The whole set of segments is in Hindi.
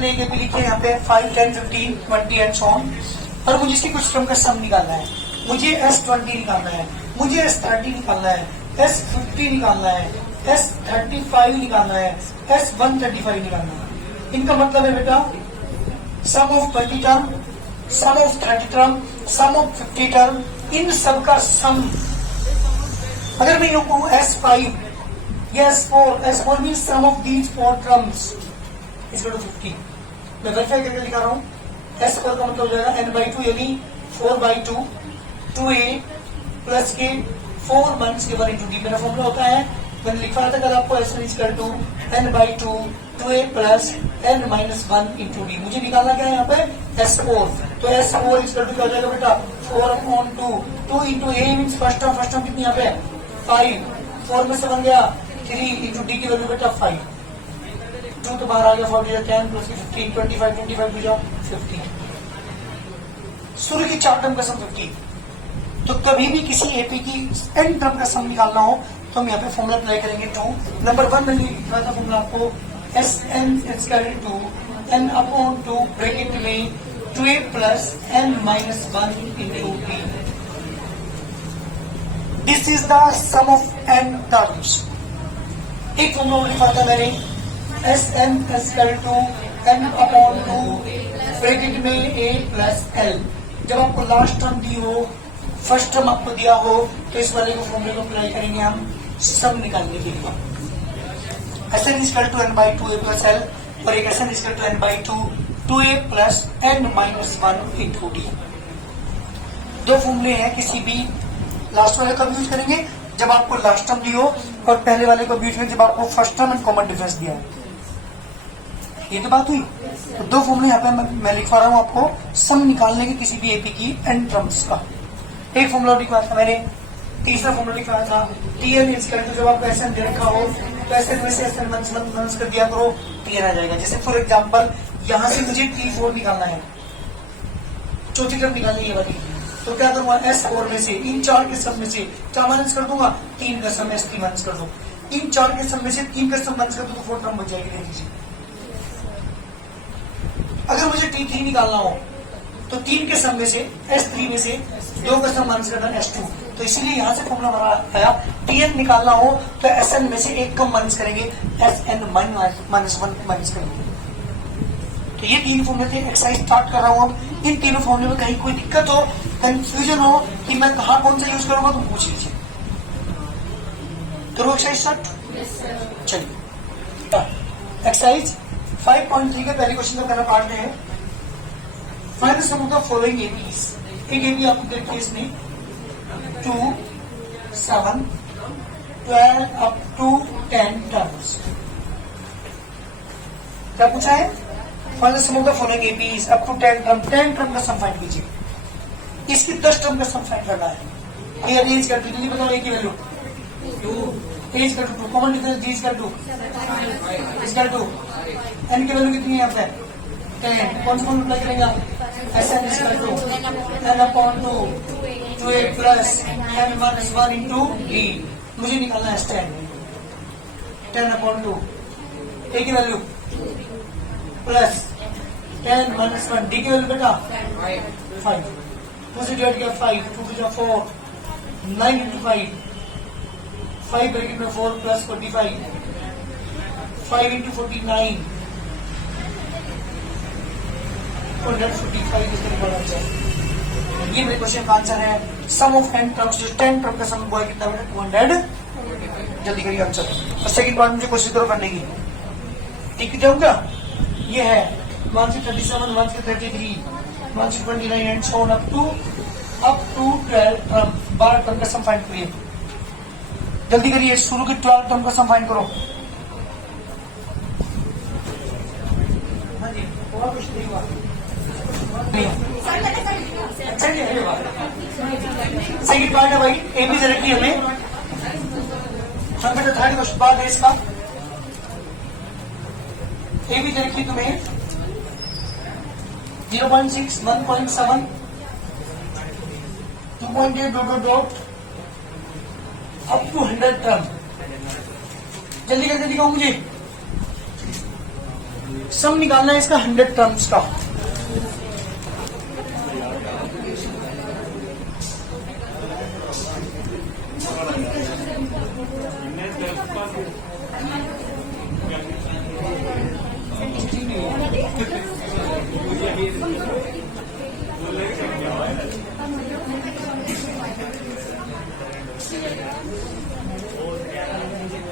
मैंने एक एपी लिखी है यहाँ पे 5, 10, 15, 20 एंड सो ऑन, और मुझे इसकी कुछ टर्म का सम निकालना है। मुझे S20 निकालना है, मुझे S30 निकालना है, S50 निकालना है, S35 निकालना है, S135 निकालना है। इनका मतलब है बेटा sum of 20 term, sum of 30 term, sum of 50 term, इन सब का सम। अगर मैं यूं कहूं S5 या S4 mean sum of these 4 terms is equal to 50। मैं वेरीफाई करके लिखा रहा हूं। S4 का मतलब हो जाएगा n/2 यानी 4/2 2a प्लस के 4 मंथ्स के 1 into d। मेरा फॉर्मूला होता है, मैंने लिखा था कल आपको, S1 is equal to n/2 2a plus n minus 1 into d। मुझे निकालना क्या है यहाँ पे S4, तो S4 इज इक्वल टू क्या हो जाएगा बेटा 4/2 2 into a means first term कितनी यहाँ पे 5, 4 में से बन गया 3 into d की वैल्यू बेटा 5, 2 तो बाहर आ गया 40 10 प्लस 15 25 हो जाओ 50। शुरू की 4 टर्म का सम 50। तो कभी भी किसी एपी की एन टर्म का सम निकालना हो तो हम यहाँ पे फॉर्मूला अप्लाई करेंगे 2। नंबर 1 मैंने लिखा था फॉर्मूला आपको Sn is equal to n/2 bracket में 2a plus n minus 1 into d। This is the sum of n terms. एक फॉर्मूला लिखा था मैंने Sn is equal to n/2 bracket में a प्लस l। जब आपको लास्ट टर्म दी हो, फर्स्ट टर्म आपको दिया हो, तो इस वाले को फॉर्मूले को अप्लाई करेंगे हम सम निकालने के लिए। Sn is equal to n/2 a plus l और एक Sn is equal to n/2 2a plus n minus 1 into d। दो फॉर्मूले हैं, किसी भी लास्ट वाले का यूज करेंगे जब आपको लास्ट टर्म दी हो, और पहले वाले को यूज करेंगे जब आपको first term and common difference दिया है। ये तो बात हुई। तो दो फॉर्मूले यहाँ पे मैं लिखवा रहा हूँ आपको सम निकालने के किसी भी एपी की एन टर्म्स का। एक फॉर्मूला लिखवाया था मैंने, तीसरा फॉर्मूला लिखवाया था Tn इज इक्वल टू, जब आपको Sn दे रखा हो तो Sn में से Sn माइनस कर दिया करो, Tn आ जाएगा। जैसे फॉर एग्जांपल यहाँ से मुझे T4 निकालना है, चौथी टर्म निकालनी है वाली, तो क्या करूंगा S4 में से इन 4 के सम में से 4 माइनस कर दूंगा, 3 का सम S3 माइनस कर दो, इन 4 के सम में से 3 का सम माइनस कर दो तो 4 टर्म बच जाएगी। देख लीजिए, अगर मुझे T3 निकालना हो तो 3 के सम में से S3 में से 2 का सम माइनस करना S2, तो इसीलिए यहाँ से फॉर्मूला हमारा आया Tn निकालना हो तो Sn में से एक कम माइनस करेंगे, Sn माइनस 1 माइनस करेंगे। तो ये 3 फॉर्मूले थे। एक्सरसाइज स्टार्ट कर रहा हूँ अब। इन तीनों फॉर्मूले में कहीं कोई दिक्कत हो, कंफ्यूजन हो कि मैं कहाँ कौन सा यूज करूंगा, तो पूछ लीजिए। तो एक्सरसाइज स्टार्ट। चलिए एक्सरसाइज 5.3 के पहले क्वेश्चन का पहला पार्ट है, find the sum of the following APs. एक एपी आपको देखिए इसमें 2, 7, 12 अप टू 10 टर्म्स। क्या पूछा है? Find the sum of the following APs up to 10 term. 10 term का सम फाइंड कीजिए। इसकी 10 टर्म का सम फाइंड करना है। ये एज का जल्दी बताओ, ए की वैल्यू 2, एज का 2, कॉमन डिफरेंस जी का 2, इसका 2, एन की वैल्यू कितनी है यहाँ पे 10। कौन सा कौन अप्लाई करेगा? Sn is equal to n/2 2a plus n minus 1 into d। मुझे निकालना है S10, 10/2 a की वैल्यू प्लस 10 minus 1 d की वैल्यू बेटा 5। 2 से डिवाइड किया 5, 2 to 4, 9 into 5, 5 ब्रैकेट में 4 प्लस 45, 5 into 49, 145 इसका आंसर। ये मेरे क्वेश्चन का आंसर है। सम ऑफ 10 टर्म्स, 10 टर्म का सम हुआ कितना बेटा 200। जल्दी करिए आंसर। और सेकंड पार्ट मुझे कोशिश करो करने की, ठीक जाऊंगा। ये है 1 से 37, 1 से 33, 1 से 29 and so on up to 12 term. 12 term का सम फाइंड करिए, जल्दी करिए। शुरू के 12 टर्म का सम फाइंड करो। हाँ जी, और कुछ नहीं हुआ। सेकंड पार्ट है भाई, एपी दे रखी हमें। हम बेटा थर्ड क्वेश्चन पार्ट है इसका। एपी दे रखी तुम्हें 0.6, 1.7, 2.8 डॉट अप टू 100 टर्म। जल्दी करके दिखाओ मुझे। सम निकालना है इसका 100 टर्म्स का।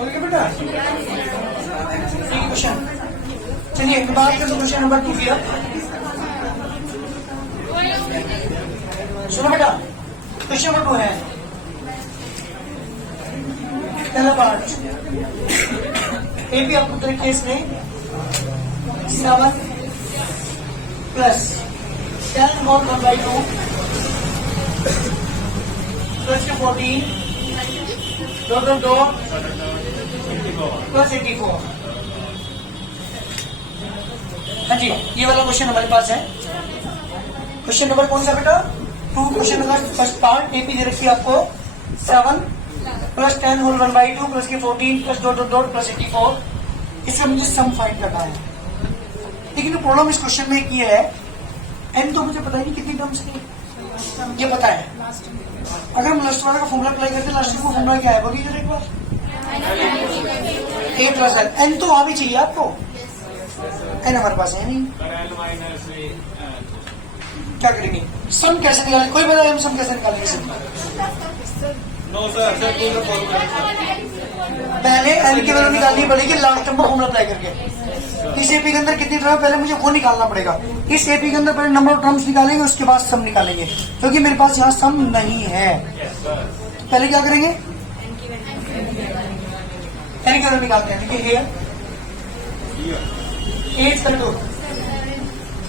ओके बेटा, क्वेश्चन चलिए बात करते क्वेश्चन नंबर 2 किया। सुनो बेटा, क्वेश्चन नंबर 2 है पहला पार्ट। ए भी आपको तरीके इसमें 7 प्लस 10 और 1/2 प्लस 14 2 प्लस 84। हाँ जी, ये वाला क्वेश्चन हमारे पास है। क्वेश्चन नंबर कौन सा बेटा? 2। Question number first part A P दे रखी है आपको 7 प्लस 10 होल 1/2 प्लस के 14 प्लस 2 प्लस 84। इससे मुझे सम फाइंड करना है। लेकिन प्रॉब्लम इस क्वेश्चन में ये है, एन तो मुझे पता ही नहीं कितनी टर्म्स की, ये पता है। अगर हम लास्ट वाले का फॉर्मूला अप्लाई करते हैं, लास्ट का फॉर्मूला क्या है बोलिए जरा एक बार। ए प्लस एल, एन तो आ भी चाहिए आपको, एन हमारे पास है नहीं। क्या करेंगे? सम कैसे निकालेंगे? कोई बताए हम सम कैसे निकालेंगे? सम पहले एल की वैल्यू निकालनी पड़ेगी लास्ट टर्म पर फॉर्मूला अप्लाई करके। इस एपी के अंदर कितनी टर्म पहले मुझे वो निकालना पड़ेगा। इस एपी के अंदर पहले नंबर ऑफ टर्म्स निकालेंगे, उसके बाद सम निकालेंगे, क्योंकि मेरे पास यहाँ सम नहीं है। पहले क्या करेंगे? एन की वैल्यू निकालते हैं। देखिए here A is equal to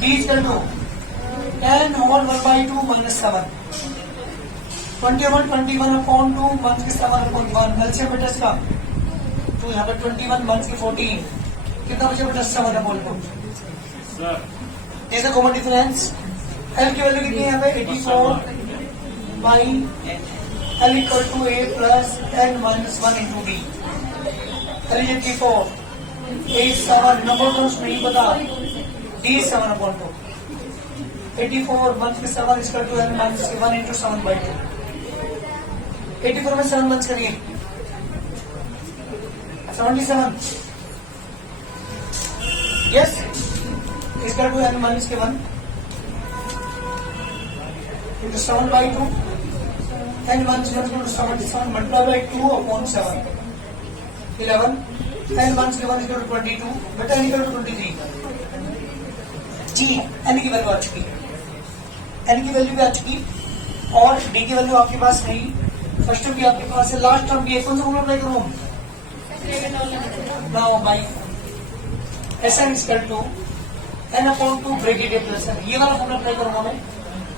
D is equal to 10 whole 1/2 minus 7 21 upon 2 1 के 7 अपॉन 1 एलसीएम बेटा इसका 2 यहाँ पर 21 1 के 14 कितना बचा बेटा 7 अपॉन 2। This is the common difference. L की वैल्यू कितनी है यहाँ पे 84 by l equal to A plus N minus 1 into D. L is 84 a 7 number terms नहीं पता, डी 7 अपॉन 2 84 1 के 7 equal to n minus 1 into 7/2। 84 में 7 मंथ करिए 77। यस, इसका टू एन माइनस के 1 into 7/2 n minus 1 equal to 77 multiply by 2 upon 7 11 n minus के 1 इक्वल टू 22 बेटा एन इक्वल टू 23। जी एन की वैल्यू आ चुकी है, एन की वैल्यू भी आ चुकी और डी की वैल्यू आपके पास नहीं। फर्स्ट टर्म भी आपके पास है, लास्ट टर्म भी है। कौन सा फॉर्मूला अप्लाई करूं? Now by s n equal to n upon 2 bracket a plus n, ये वाला फॉर्मूला अप्लाई करूंगा मैं।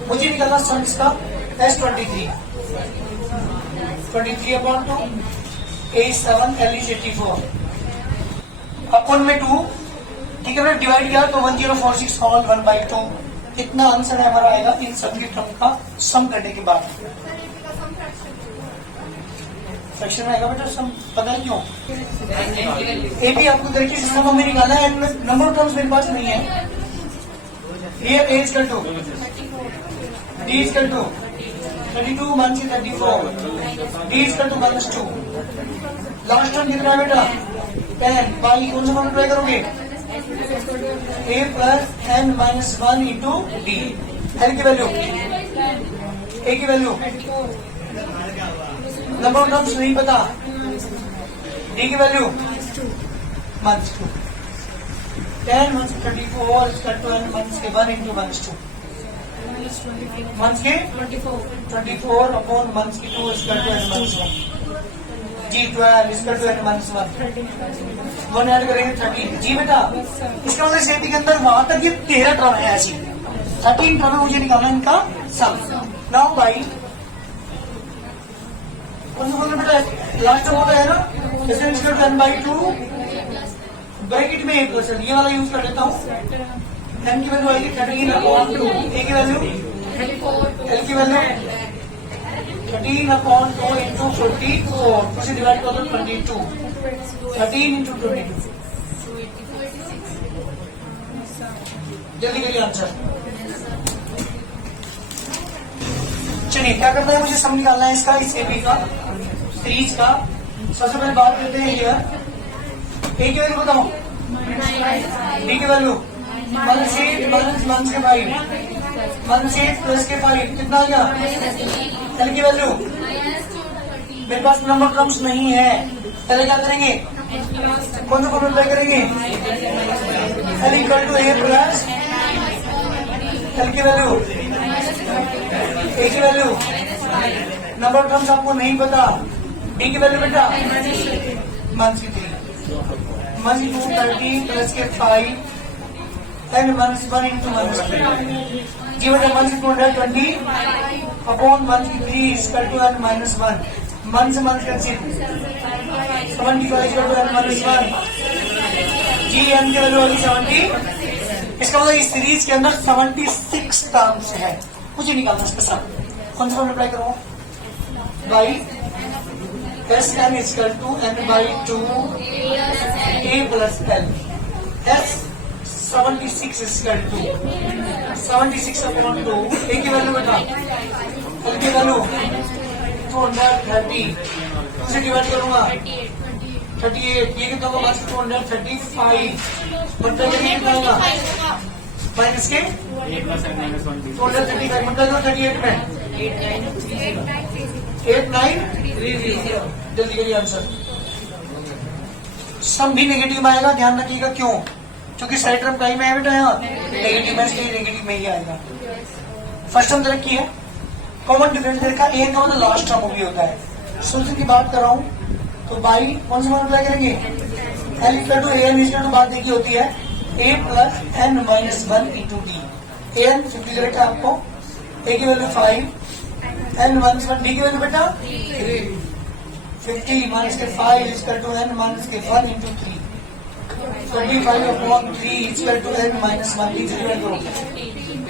मुझे निकालना सम इसका S23 upon 2 A 7 L is 84 upon में 2। ठीक है, मैंने डिवाइड किया तो 1046 होल 1/2। इतना आंसर है हमारा आएगा इन सभी टर्म का सम करने के बाद। फ्रैक्शन में आएगा बेटा सम, पता है क्यों? ए भी आपको तरीके से सम हमें निकालना है, नंबर ऑफ टर्म्स मेरे पास नहीं है। Here A is equal to D is equal to 32 1 से 34 D is equal to -2। Last term कितना है बेटा 10 बाई कौन सा मल्टीप्लाई करोगे? A plus N minus 1 into D. L की वैल्यू, ए की वैल्यू नंबर ऑफ टर्म्स नहीं पता, डी की वैल्यू -2 10 1 से 34 इक्वल टू एन माइनस के 1 इंटू -2 मंथ्स के 24 अपॉन मंथ्स की 2 इक्वल टू एन माइनस 1 जी 12 equal to n minus 1 add करेंगे 13। जी बेटा इसका मतलब सेपी के अंदर वहां तक ये 13 टर्म है, ऐसी 13 टर्म है, मुझे निकालना इनका सम। नाउ बाई बेटा लास्ट टर्म होता है ना n/2 ब्रैकेट में 1 प्लस ये वाला यूज कर लेता हूँ। एन की वैल्यू आएगी 13 अपॉन 2, ए की वैल्यू एल की वैल्यू 13 अपॉन 2 इंटू 44 उसे डिवाइड कर दो 22 13 इंटू 22 जल्दी करिए आंसर। चलिए क्या करना है, मुझे सम निकालना है इसका, इस एबी का, सीरीज का। सबसे पहले बात करते हैं हियर। ए की वैल्यू बताओ, बी की वैल्यू 1 से -1 से 5, 1 से प्लस के 5 कितना आ गया। एल की वैल्यू, मेरे पास नंबर टर्म्स नहीं है, पहले क्या करेंगे, कौन सा फॉर्मूला अप्लाई करेंगे, L equal to A plus l की वैल्यू, ए की वैल्यू, नंबर टर्म्स आपको नहीं पता, बी की वैल्यू बेटा 1 से 3, 1 into 30 प्लस के 5 एंड -1 into -3 जी बेटा 1 से 220 अपॉन 1 की 3 इक्वल टू n -1, 1 से 1 कैंसिल, 75 इक्वल टू n -1 जी, n की वैल्यू होगी 70। इसका मतलब इस सीरीज के अंदर 76 टर्म्स है, मुझे निकालना इसका सब। कौन सा अप्लाई करो, by s n equal to n by 2 a plus l, s 76 equal to 76 upon 2, a की वैल्यू बेटा, एल की वैल्यू 230, उसे डिवाइड करूंगा 38, ये कितना होगा 235, मतलब ये कितना होगा माइनस के 235, मतलब 38 में 8930, जल्दी करिए आंसर। सम भी नेगेटिव में आएगा, ध्यान रखिएगा, क्यों, क्योंकि साइड टर्म कहीं में है बेटा, यहाँ नेगेटिव में, इसलिए नेगेटिव में ही आएगा। फर्स्ट टर्म रखी है, कॉमन डिफरेंस देखा, ए का मतलब लास्ट टर्म भी होता है। सोल्यूशन की बात कर रहा हूँ तो बाई कौन सा मल्टीप्लाई करेंगे, L equal to A N equal to बात देखी होती है A plus N -1 into D, A N 50 रखा आपको, ए की वैल्यू 5, एन -1, डी की वैल्यू बेटा 50 माइनस के 5 इक्वल टू एन माइनस के 1 into 3, 25 upon 3 equal to N -1, D divide करो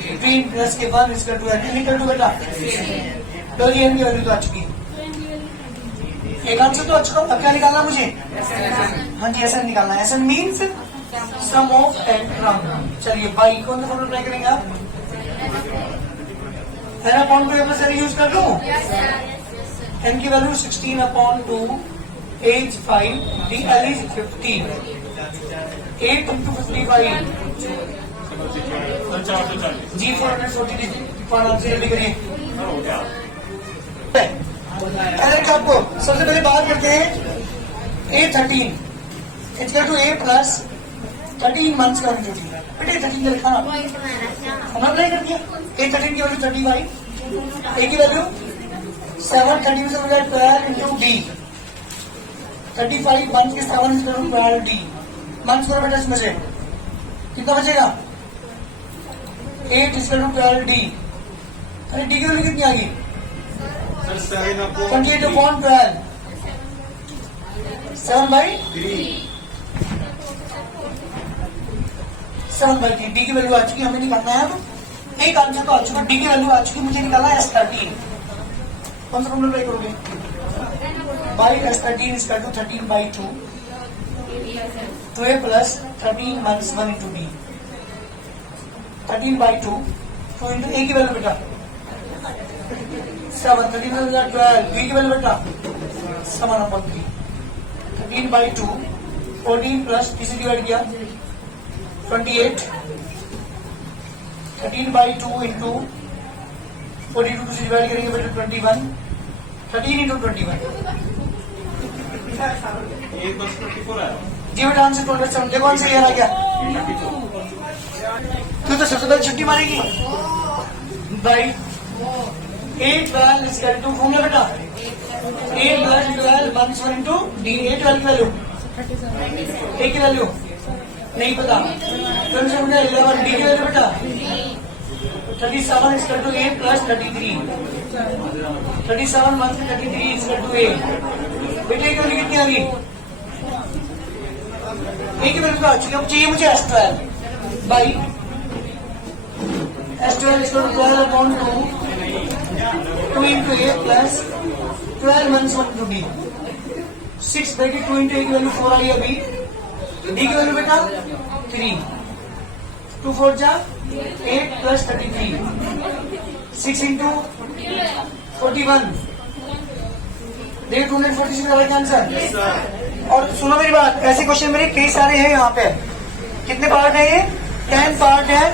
15 प्लस के 1 equal to N equal to बेटा, तो ये एन की वैल्यू तो आ चुकी है। एक आंसर तो अच्छा, अब क्या निकालना मुझे, हाँ जी एस एन निकालना है, S N means sum of N term. चलिए बाई कौन सा फॉर्मूला अप्लाई करेंगे आप, N upon 2 plus N use कर लो, एन की value 16 upon 2, as 5, D L is 15, 8 into 55 जी 440 फॉर आंसर, जल्दी करिए। आपको सबसे पहले बात करते हैं A13 equal to A plus 13 months का इंटू डी, बेटे 13 का लिखा हमने अप्लाई कर दिया, A13 की वैल्यू 35, ए की वैल्यू 7, 13 से मिला 12 इंटू डी, 35 मंथ के 7 इक्वल टू 12 डी, मंथ करो बेटा इसमें से कितना बचेगा 8 इक्वल टू 12 डी, अरे डी की वैल्यू कितनी आ गई 28 अपॉन 12, 7/3, 7/3, डी की वैल्यू आ चुकी, हमें निकालना है अब एक आंसर तो आ चुका, डी की वैल्यू आ चुकी, मुझे निकालना है S13। कौन सा फॉर्मूला अप्लाई करोगे, बाई S13 इक्वल टू 13/2 तो ए प्लस 13 -1 इंटू डी, 13/2 तो इंटू ए की वैल्यू बेटा 7, 13 12, बी की वैल्यू बेटा 7 अपॉन 3, 13/2, 14 प्लस किसी डिवाइड किया 28, 13/2 इंटू 42 से डिवाइड करेंगे बेटा 21, 13 इंटू 21 जी बेटा आंसर 27, देखो आंसर ये आ गया। तू तो सबसे पहले छुट्टी मारेगी बाई 8/12 इक्वल टू फॉर्मूला बेटा 8/12 1 इंटू डी, 8/12 की वैल्यू, ए की वैल्यू नहीं पता, 11 डी की वैल्यू बेटा 37 इक्वल टू ए प्लस 33, 37 1 से 33 इक्वल टू ए, बेटे की वैल्यू कितनी आ गई, ए की वैल्यू तो आ चुकी है, अब चाहिए मुझे S12 by S12 equal to 12 upon 2 into A plus 12 -1 into D, 6/2 into A की वैल्यू 4 आई अभी, डी की वैल्यू बेटा 3, 2 4 जा 8 प्लस 33, 6 इंटू 41, दे 246 का राइट आंसर। और सुनो मेरी बात, ऐसे क्वेश्चन मेरे कई सारे हैं यहाँ पे। कितने पार्ट है ये? 10 पार्ट है,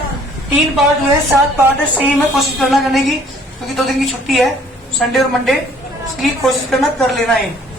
3 पार्ट जो है 7 पार्ट है। सेम है, कोशिश करना करने की, क्योंकि 2 दिन की छुट्टी है, संडे और मंडे, इसकी कोशिश करना कर लेना है।